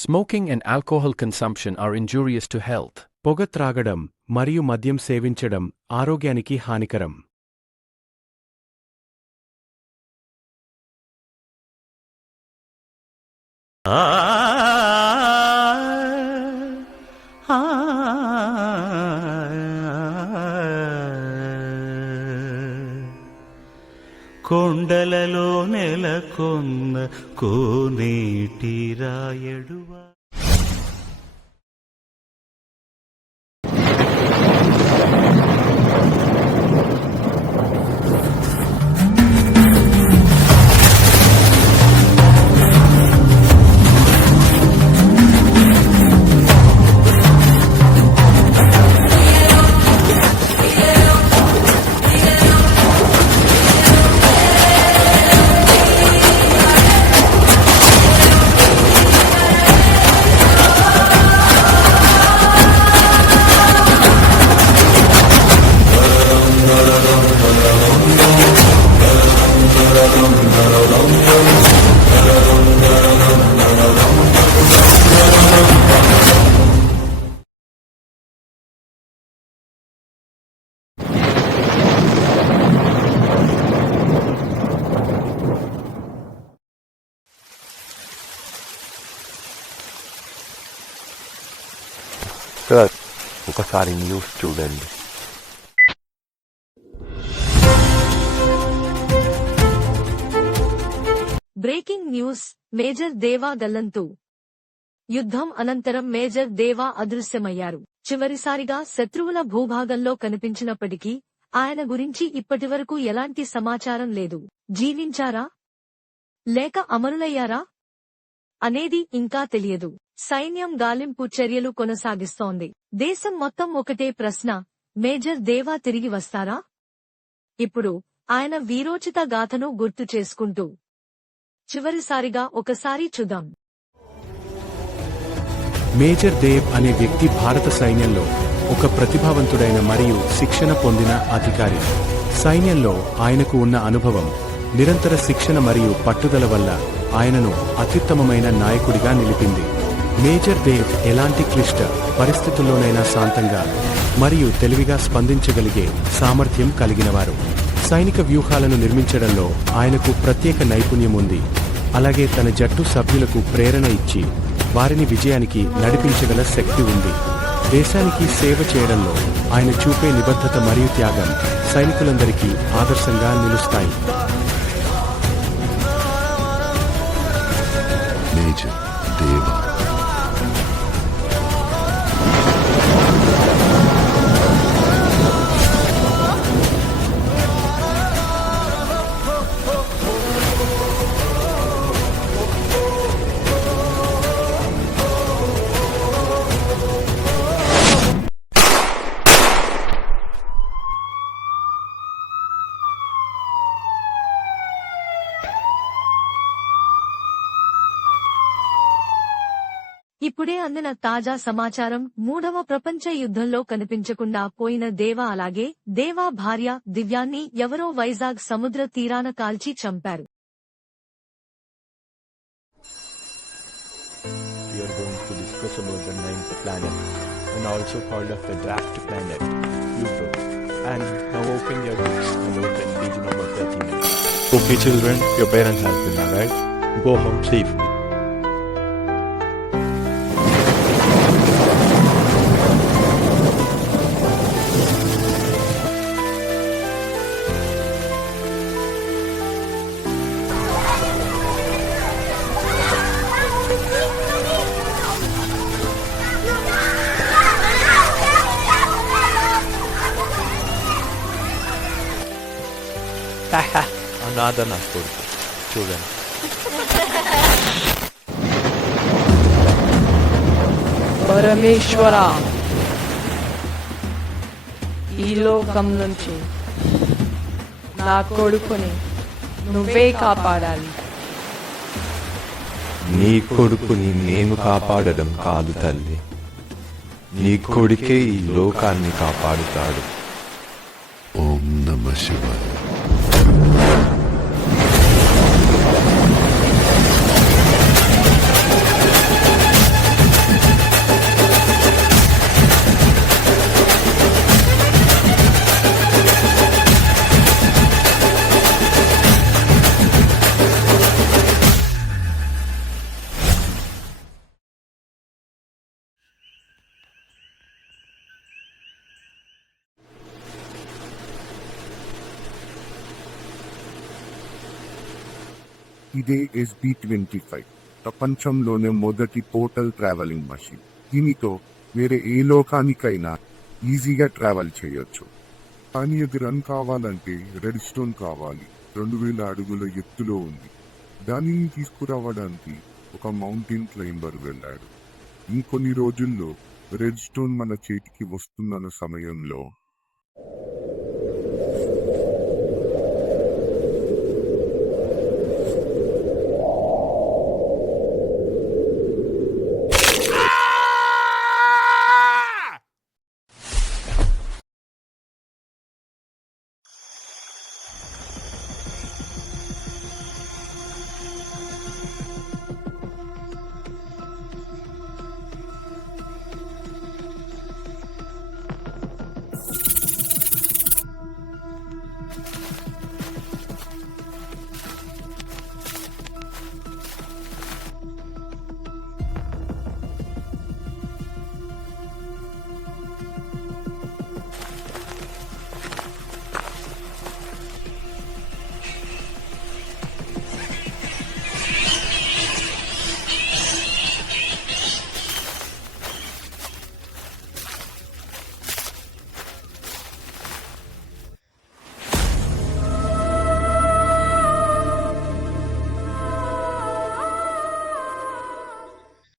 Smoking and alcohol consumption are injurious to health. పొగ త్రాగడం మరియు మద్యం సేవించడం ఆరోగ్యానికి హానికరం. కొండలలో నెలకొన్న కోనేటి రాయడువా. సార్ ఒకసారి న్యూస్ చూడండి. Breaking news. మేజర్ దేవా గల్లంతు. యుద్ధం అనంతరం మేజర్ దేవా అదృశ్యమయ్యారు. చివరిసారిగా శత్రువుల భూభాగంలో కనిపించినప్పటికీ ఆయన గురించి ఇప్పటివరకు ఎలాంటి సమాచారం లేదు. జీవించారా లేక అమరులయ్యారా అనేది ఇంకా తెలియదు. సైన్యం గాలింపు చర్యలు కొనసాగిస్తోంది. దేశం మొత్తం ఒకటే ప్రశ్న, మేజర్ దేవా తిరిగి వస్తారా? ఇప్పుడు ఆయన వీరోచిత గాథను గుర్తు చేసుకుంటూ చివరిసారిగా ఒకసారి చూద్దాం. మేజర్ దేవ్ అనే వ్యక్తి భారత సైన్యంలో ఒక ప్రతిభావంతుడైన మరియు శిక్షణ పొందిన అధికారి. సైన్యంలో ఆయనకు ఉన్న అనుభవం, నిరంతర శిక్షణ మరియు పట్టుదల వల్ల ఆయనను అత్యుత్తమమైన నాయకుడిగా నిలిపింది. మేజర్ దేవ్ ఎలాంటి క్లిష్ట పరిస్థితుల్లోనైనా శాంతంగా మరియు తెలివిగా స్పందించగలిగే సామర్థ్యం కలిగినవారు. సైనిక వ్యూహాలను నిర్మించడంలో ఆయనకు ప్రత్యేక నైపుణ్యం ఉంది. అలాగే తన జట్టు సభ్యులకు ప్రేరణ ఇచ్చి వారిని విజయానికి నడిపించగల శక్తి ఉంది. దేశానికి సేవ చేయడంలో ఆయన చూపే నిబద్ధత మరియు త్యాగం సైనికులందరికీ ఆదర్శంగా నిలుస్తాయి. మేజర్ దేవా. ఇప్పుడే అందిన తాజా సమాచారం. మూడవ ప్రపంచ యుద్ధంలో కనిపించకుండా పోయిన దేవా అలాగే దేవా భార్య దివ్యాన్ని ఎవరో వైజాగ్ సముద్ర తీరాన కాల్చి చంపారు. We are going to discuss about the ninth planet and also called the draft planet, Pluto. And now open your books and open page number 13. Okay children, your parents have been alright. Go home safely. Another na కొడుకు చూడండి. పరమేశ్వర, ఈ లోకం నుంచి నా కొడుకుని నువ్వే కాపాడాలి. నీ కొడుకుని నేను కాపాడడం కాదు తల్లి, నీ కొడుకే ఈ లోకాన్ని కాపాడుతాడు. ఓం నమః శివాయ. ఇదే SB-25 ప్రపంచంలోనే మొదటి పోర్టల్ ట్రావెలింగ్ మషిన్. దీనితో వేరే ఏ లోకానికైనా ఈజీగా ట్రావెల్ చేయొచ్చు. కానీ అది రన్ కావాలంటే రెడ్ స్టోన్ కావాలి. 2000 అడుగుల ఎత్తులో ఉంది. దానిని తీసుకురావడానికి ఒక మౌంటైన్ క్లైంబర్ వెళ్ళాడు. ఇంకొన్ని రోజుల్లో రెడ్ స్టోన్ మన చేతికి వస్తున్న సమయంలో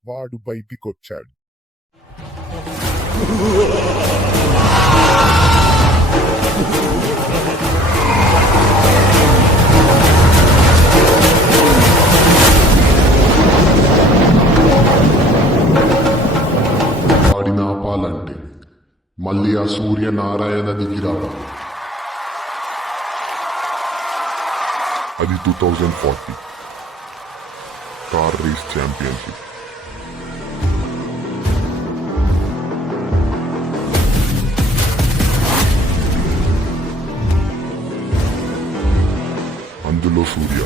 వాడు బయటికొచ్చాడు. వాడిని ఆపాలంటే మళ్ళీ ఆ సూర్యనారాయణ దిగిరావాలి. అది 2040 కార్ రేస్ ఛాంపియన్షిప్. అందులో సూర్య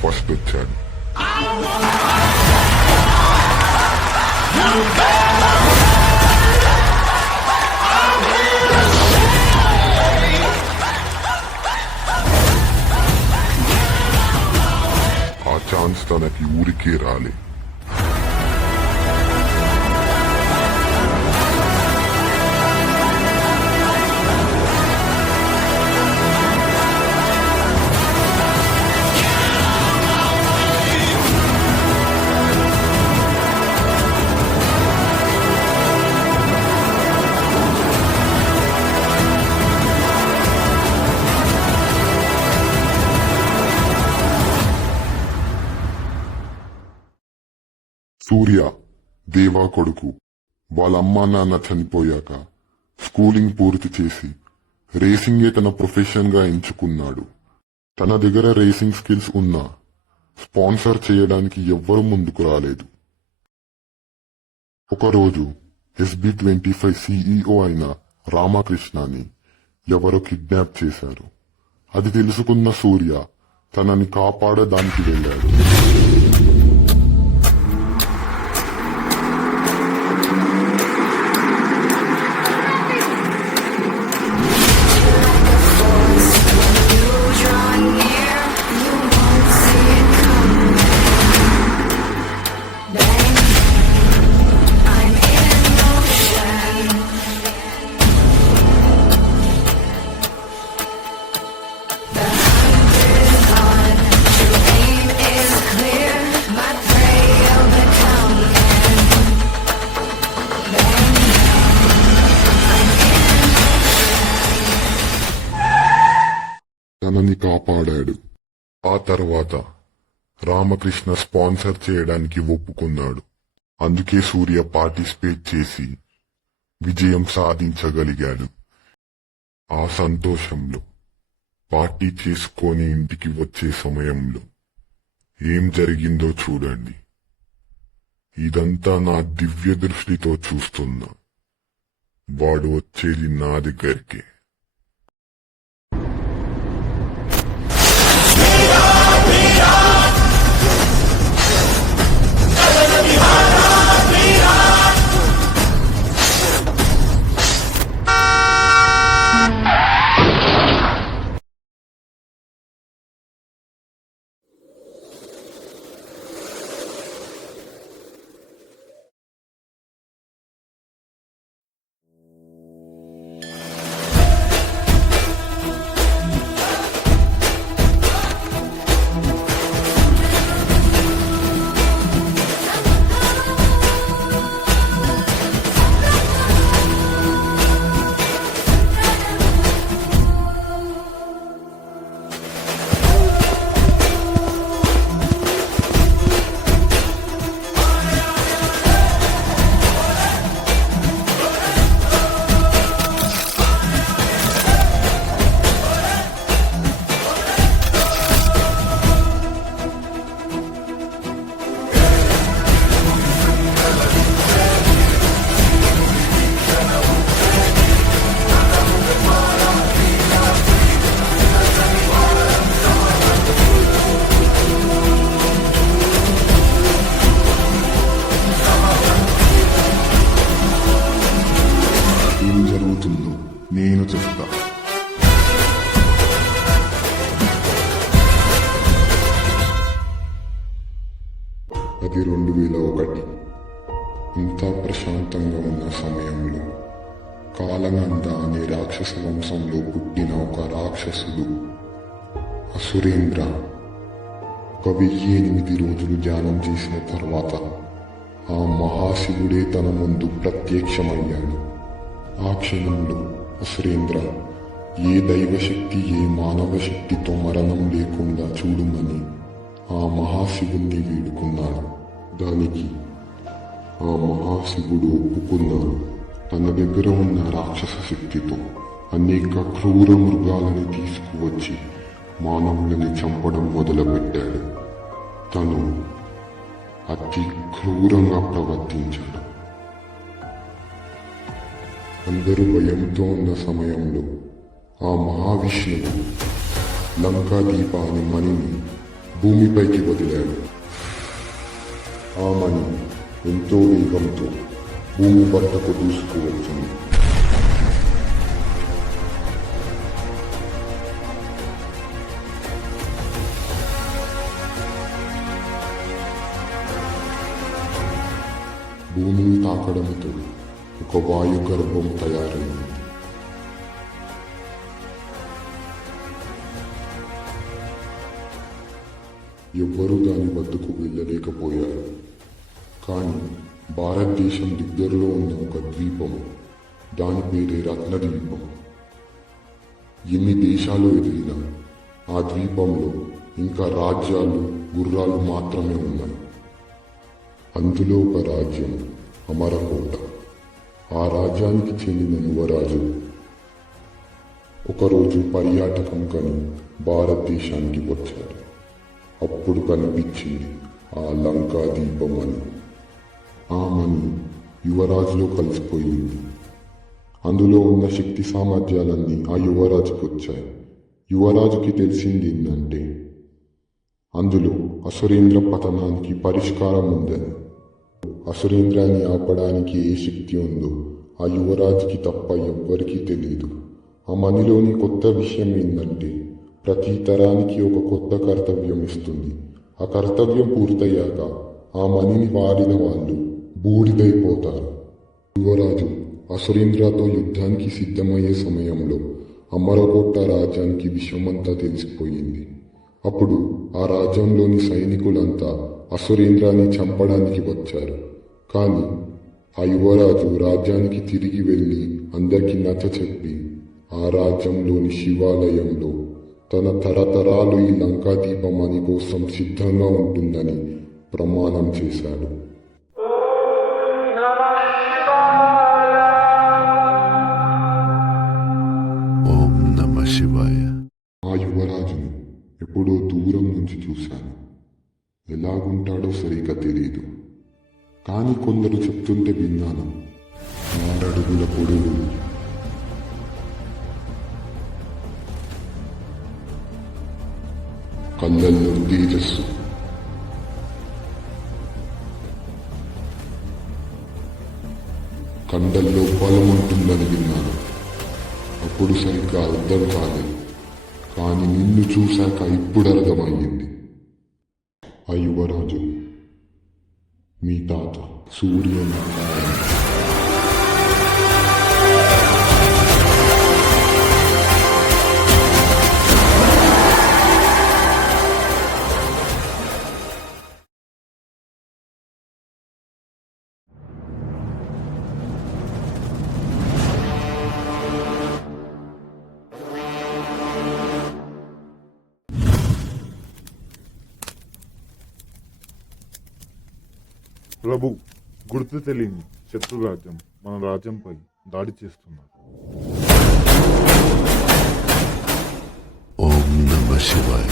ఫస్ట్ వచ్చాడు. ఆ ఛాన్స్ తనకి ఊరికే రాలే. సూర్య దేవా కొడుకు. వాళ్ళ అమ్మా నాన్న చనిపోయాక స్కూలింగ్ పూర్తి చేసి రేసింగే తన ప్రొఫెషన్ గా ఎంచుకున్నాడు. తన దగ్గర రేసింగ్ స్కిల్స్ ఉన్నా స్పాన్సర్ చేయడానికి ఎవ్వరూ ముందుకు రాలేదు. ఒకరోజు SB-25 CEO అయిన రామకృష్ణని ఎవరో కిడ్నాప్ చేశారు. అది తెలుసుకున్న సూర్య తనని కాపాడడానికి వెళ్ళాడు. తనని కాపాడాడు. ఆ తర్వాత రామకృష్ణ స్పాన్సర్ చేయడానికి ఒప్పుకున్నాడు. అందుకే సూర్య పార్టిసిపేట్ చేసి విజయం సాధించగలిగాడు. ఆ సంతోషంలో పార్టీ చేసుకొని ఇంటికి వచ్చే సమయంలో ఏం జరిగిందో చూడండి. ఇదంతా నా దివ్య దృష్టితో చూస్తున్నా. వాడు వచ్చేది నా దగ్గరికే. అది 2001. ఇంత ప్రశాంతంగా ఉన్న సమయంలో కాలనంద అనే రాక్షస వంశంలో పుట్టిన ఒక రాక్షసుడు అసురేంద్ర 1008 రోజులు ధ్యానం చేసిన తర్వాత ఆ మహాశివుడే తన ముందు ప్రత్యక్షమయ్యాడు. ఆ క్షణంలో అసురేంద్ర ఏ దైవశక్తి ఏ మానవ శక్తితో మరణం లేకుండా చూడుమని ఆ మహాశివుణ్ణి వేడుకున్నాడు. దానికి ఆ మహాశివుడు ఒప్పుకున్నాడు. తన దగ్గర ఉన్న రాక్షస శక్తితో అనేక క్రూర మృగాలని తీసుకువచ్చి మానవులని చంపడం మొదలుపెట్టాడు. తను అతి క్రూరంగా ప్రవర్తించాడు. అందరూ భయంతో ఉన్న సమయంలో ఆ మహావిష్ణువు లంకా దీప అనే మణిని భూమిపైకి వదిలాడు. ఆ మణి ఎంతో వేగంతో భూమి పట్టకు దూసుకువచ్చింది. భూమిని తాకడంతో ఒక వాయుగర్భం తయారైంది. ఎవ్వరూ దాని వద్దకు వెళ్ళలేకపోయారు. కానీ భారతదేశం దగ్గరలో ఉన్న ఒక ద్వీపం, దాని పేరే రత్నద్వీపం. ఎన్ని దేశాలు ఎదిగినా ఆ ద్వీపంలో ఇంకా రాజ్యాలు గుర్రాలు మాత్రమే ఉన్నాయి. అందులో ఒక రాజ్యం అమరకోట. ఆ రాజ్యానికి చెందిన యువరాజు ఒకరోజు పర్యాటకం కని భారతదేశానికి వచ్చాడు. అప్పుడు కనిపించింది ఆ లంకా దీపం అని. ఆ మణి యువరాజులో కలిసిపోయింది. అందులో ఉన్న శక్తి సామర్థ్యాలన్నీ ఆ యువరాజుకి వచ్చాయి. యువరాజుకి తెలిసింది ఏంటంటే అందులో అసురేంద్ర పతనానికి పరిష్కారం ఉందని. అసురేంద్రాన్ని ఆపడానికి ఏ శక్తి ఉందో ఆ యువరాజుకి తప్ప ఎవ్వరికీ తెలియదు. ఆ మణిలోని కొత్త విషయం ఏంటంటే ప్రతి తరానికి ఒక కొత్త కర్తవ్యం ఇస్తుంది. ఆ కర్తవ్యం పూర్తయ్యాక ఆ మణిని వాడిన వాళ్ళు బూడిదైపోతారు. యువరాజు అసురేంద్రతో యుద్ధానికి సిద్ధమయ్యే సమయంలో అమరకోట రాజ్యానికి విషయమంతా తెలిసిపోయింది. అప్పుడు ఆ రాజ్యంలోని సైనికులంతా అసురేంద్రాన్ని చంపడానికి వచ్చారు. కానీ ఆ యువరాజు రాజ్యానికి తిరిగి వెళ్ళి అందరికీ నచ్చచెప్పి ఆ రాజ్యంలోని శివాలయంలో తన తరతరాలు ఈ లంకాదీపం అని కోసం సిద్ధంగా ఉంటుందని ప్రమాణం చేశాడు. ఓం నమ శివాయ. ఆ యువరాజును ఎప్పుడో దూరం నుంచి చూశాను. ఎలాగుంటాడో సరిగా తెలియదు. కానీ కొందరు చెప్తుంటే విన్నాను. 6 అడుగుల పొడుగు, కళ్ళల్లో తేజస్సు, కండల్లో బలం ఉంటుందని విన్నాను. అప్పుడు సరిగ్గా అర్థం కాలేదు. కానీ నిన్ను చూశాక ఇప్పుడు అర్థమయ్యింది. ఆ యువరాజు మీ తాత సూర్యనారాయణ. ప్రభు, గుర్తు తెలియని శత్రు రాజ్యం మన రాజ్యంపై దాడి చేస్తున్నారు. ఓం నమ శివాయ.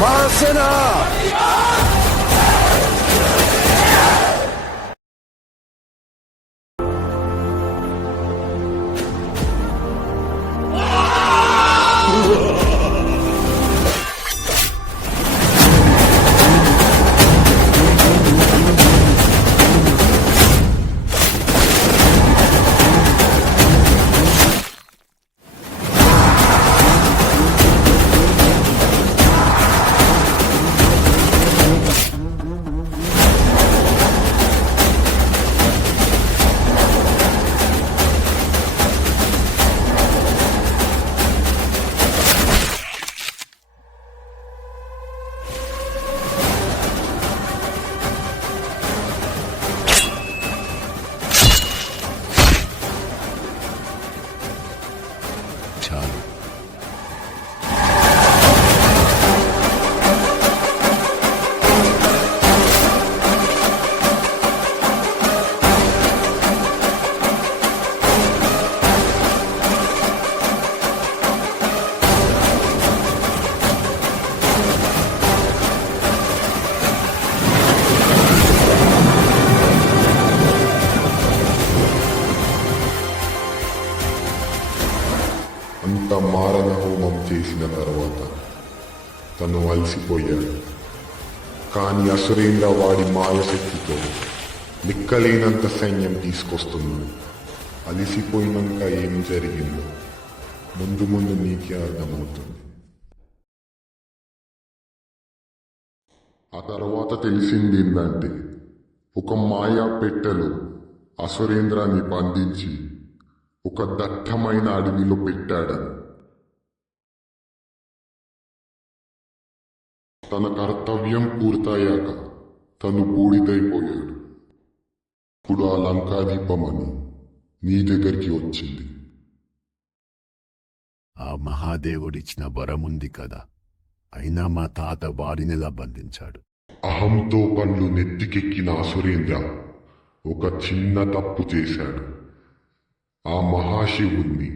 వాసన చేసిన తర్వాత తను అలసిపోయాడు. కానీ అసురేంద్ర వాడి మాయశక్తితో లెక్కలేనంత సైన్యం తీసుకొస్తున్నాడు. అలసిపోయినాక ఏం జరిగిందో ముందు ముందు నీకే అర్థమవుతుంది. ఆ తర్వాత తెలిసింది ఏంటంటే ఒక మాయా పెట్టెలో అసురేంద్రాన్ని బంధించి ఒక దట్టమైన అడవిలో పెట్టాడని. తన కర్తవ్యం పూర్తయ్యాక తను బూడిదైపోయాడు. ఇప్పుడు ఆ లంకాదీపమని నీ దగ్గరికి వచ్చింది. ఆ మహాదేవుడిచ్చిన వరముంది కదా, అయినా మా తాత వారినిలా బంధించాడు. అహంతో కళ్ళు నెత్తికెక్కిన అసురేంద్ర ఒక చిన్న తప్పు చేశాడు. ఆ మహాశివుణ్ణి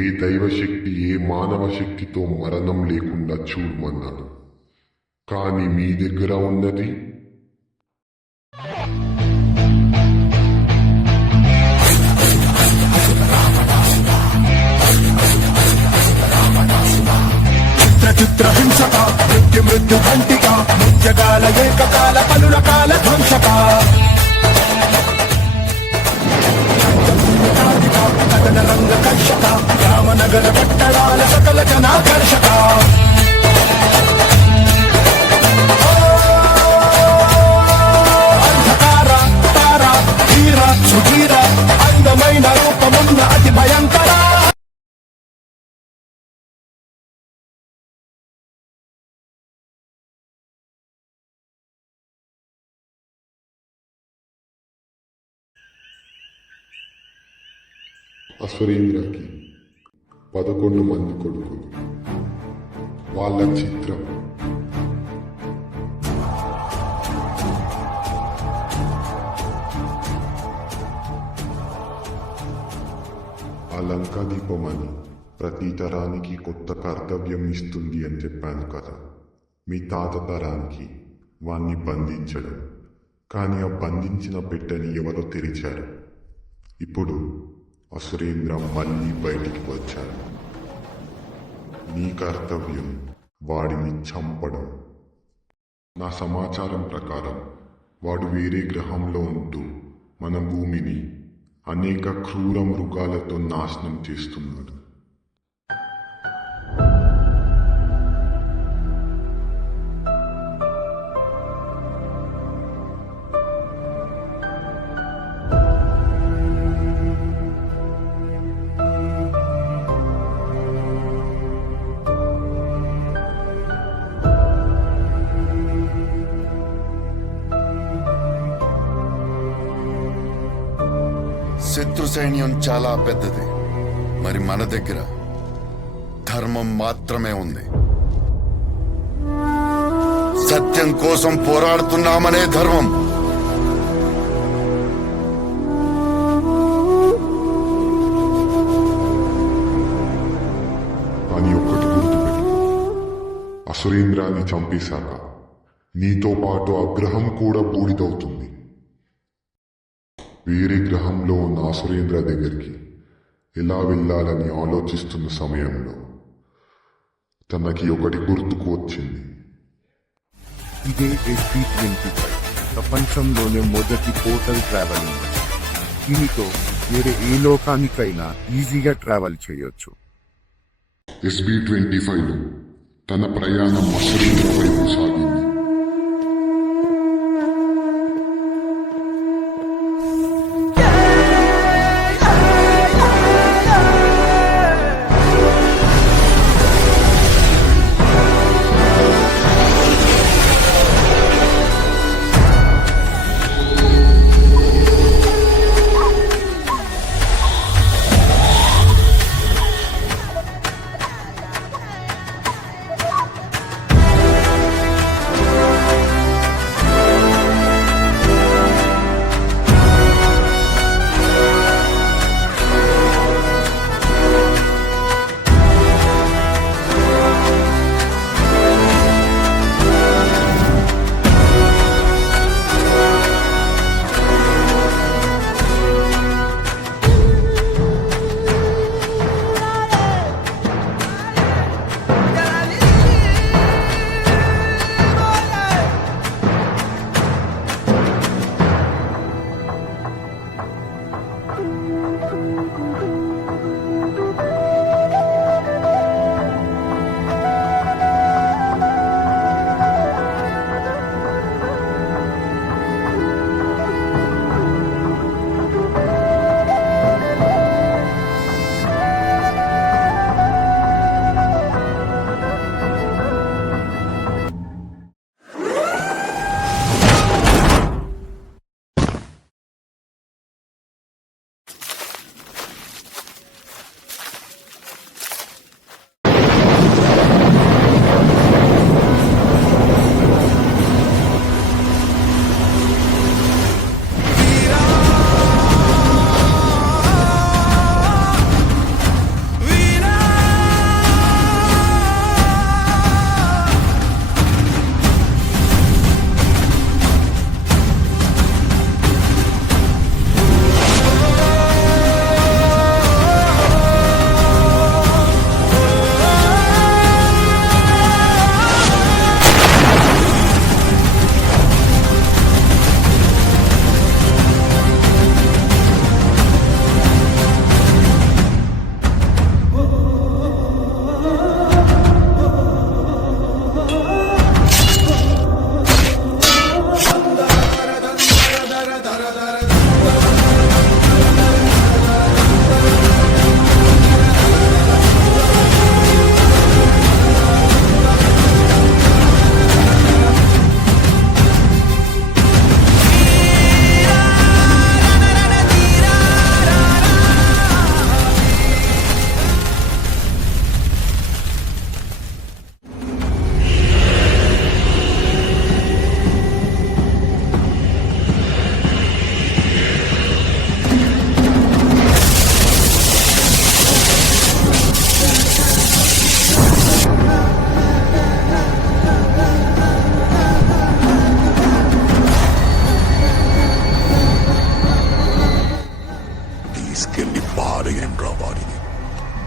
ఏ దైవశక్తి ఏ మానవ శక్తితో మరణం లేకుండా చూడమన్నాడు. కానీ మీ దగ్గర ఉన్నది చిత్రహింసక మృత్యు ఘంటిక నృత్యకాల ఏకకాల పలు రకాల ధ్వంసక కథన రంగ కర్షక రామనగర కట్టడాల సకల జనాకర్షక అంధకార తార ధీర సుధీర అందమైన రూపమున్న అతి భయంకర. అసురేంద్రకి 11 మంది కొడుకులు. వాళ్ళ చిత్రం ఆ లంకాదీపం అని ప్రతి తరానికి కొత్త కర్తవ్యం ఇస్తుంది అని చెప్పాను కదా. మీ తాత తరానికి వాణ్ణి బంధించడం, కానీ ఆ బంధించిన పెట్టెని ఎవరో తెరిచారు. ఇప్పుడు అసురేంద్ర మళ్ళీ బయటికి వచ్చాడు. నీ కర్తవ్యం వాడిని చంపడం. నా సమాచారం ప్రకారం వాడు వేరే గ్రహంలో ఉంటూ మన భూమిని అనేక క్రూర మృగాలతో నాశనం చేస్తున్నాడు. శత్రు సైన్యం చాలా పెద్దది. మరి మన దగ్గర ధర్మం మాత్రమే ఉంది. సత్యం కోసం పోరాడుతున్నామనే ధర్మం. కానీ ఒక్కటి గుర్తుపెట్టుకో, అసురేంద్రాన్ని చంపేశాక నీతో పాటు ఆ గ్రహం కూడా బూడిదవుతుంది. వేరే గ్రహంలో ఉన్న అసురేంద్ర దగ్గరికి ఎలా వెళ్ళాలని ఆలోచిస్తున్న సమయంలో తనకి ఒకటి గుర్తుకు వచ్చింది. ఇదే SB-25 ప్రపంచంలోనే మొదటి పోర్టల్ ట్రావెలింగ్. దీనితో వేరే ఏ లోకానికైనా ఈజీగా ట్రావెల్ చేయొచ్చు. SB-25లో తన ప్రయాణం అసురేంద్ర వైపు సాగింది.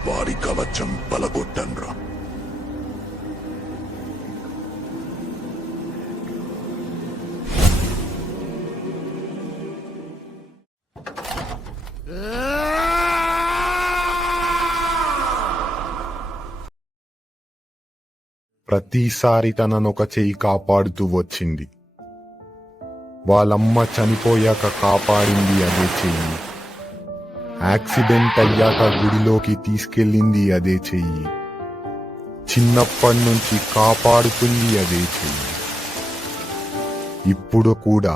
వారి కవచం పలగొట్టండ్రా. ప్రతిసారి తననొక చెయ్యి కాపాడుతూ వచ్చింది. వాళ్ళమ్మ చనిపోయాక కాపాడింది అదే చెయ్యి. యాక్సిడెంట్ అయ్యాక గుడిలోకి తీసుకెళ్ళింది అదే చెయ్యి. చిన్నప్పటి నుంచి కాపాడుతుంది అదే చెయ్యి. ఇప్పుడు కూడా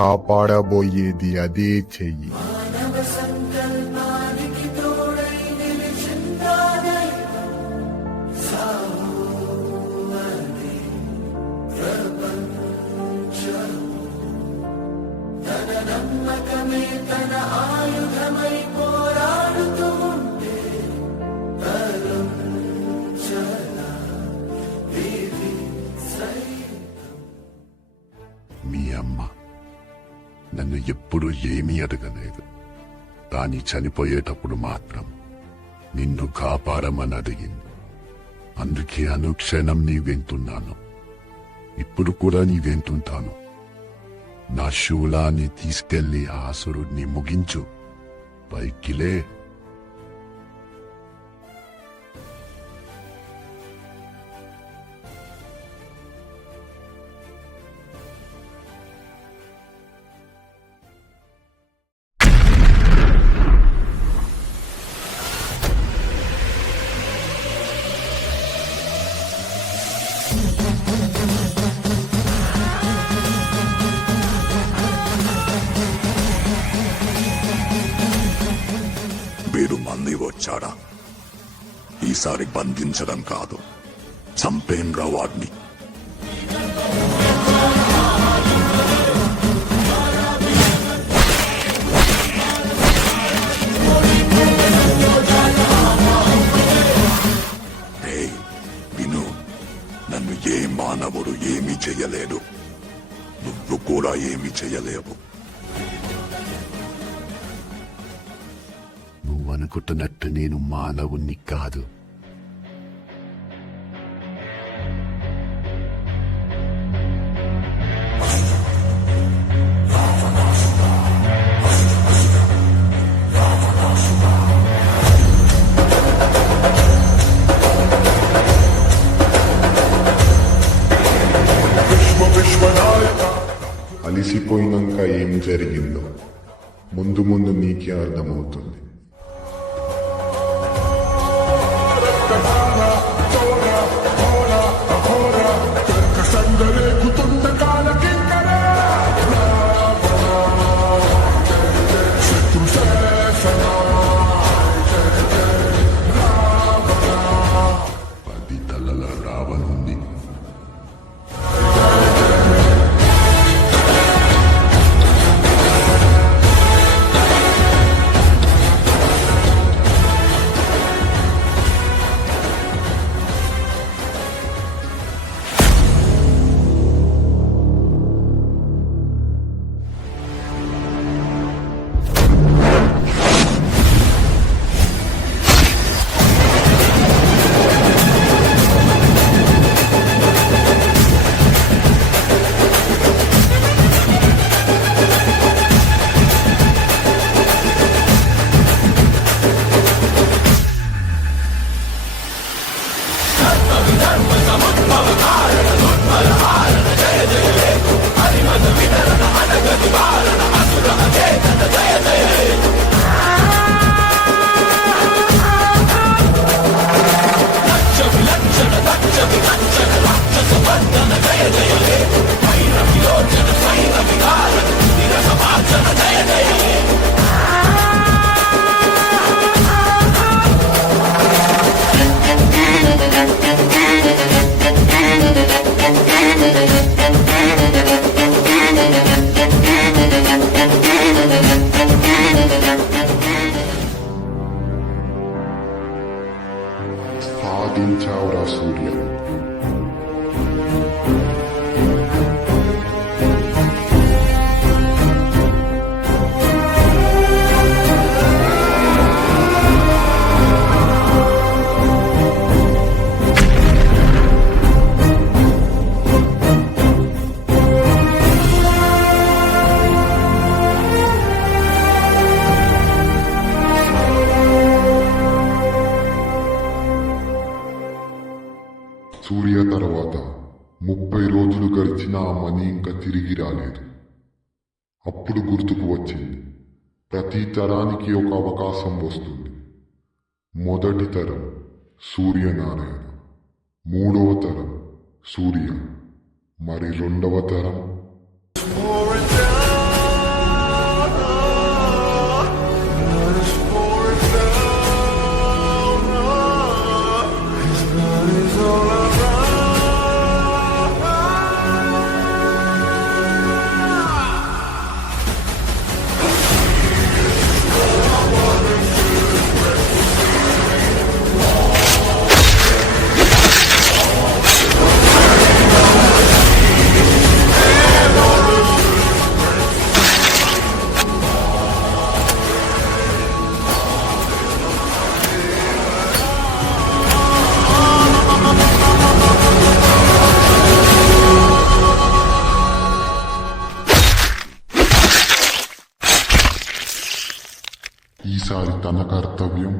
కాపాడబోయేది అదే చెయ్యి. మీ అమ్మ నన్ను ఎప్పుడు ఏమీ అడగలేదు. కానీ చనిపోయేటప్పుడు మాత్రం నిన్ను కాపాడమని అడిగింది. అందుకే అనుక్షణం నీ వెంటున్నాను. ఇప్పుడు కూడా నీ వెంటుంటాను. నా శూలాన్ని తీసుకెళ్లి ఆ అసురుడిని ముగించు. పైకిలే. వీడు మంది వచ్చాడా? ఈసారి బంధించడం కాదు, చంపేన్రా వాడిని. విను, నన్ను ఏ మానవుడు ఏమీ చెయ్యలేడు. నువ్వు కూడా ఏమీ చెయ్యలేవు. అనుకుంటున్నట్టు నేను మానవుణ్ణి కాదు. అలిసిపోయినాక ఏం జరిగిందో ముందు ముందు నీకే అర్థమవుతుంది. ఇంకా తిరిగి రాలేదు. అప్పుడు గుర్తుకు వచ్చింది, ప్రతి తరానికి ఒక అవకాశం వస్తుంది. మొదటి తరం సూర్యనారాయణ, మూడవ తరం సూర్య, మరి రెండవ తరం ఈసారి తన కర్తవ్యం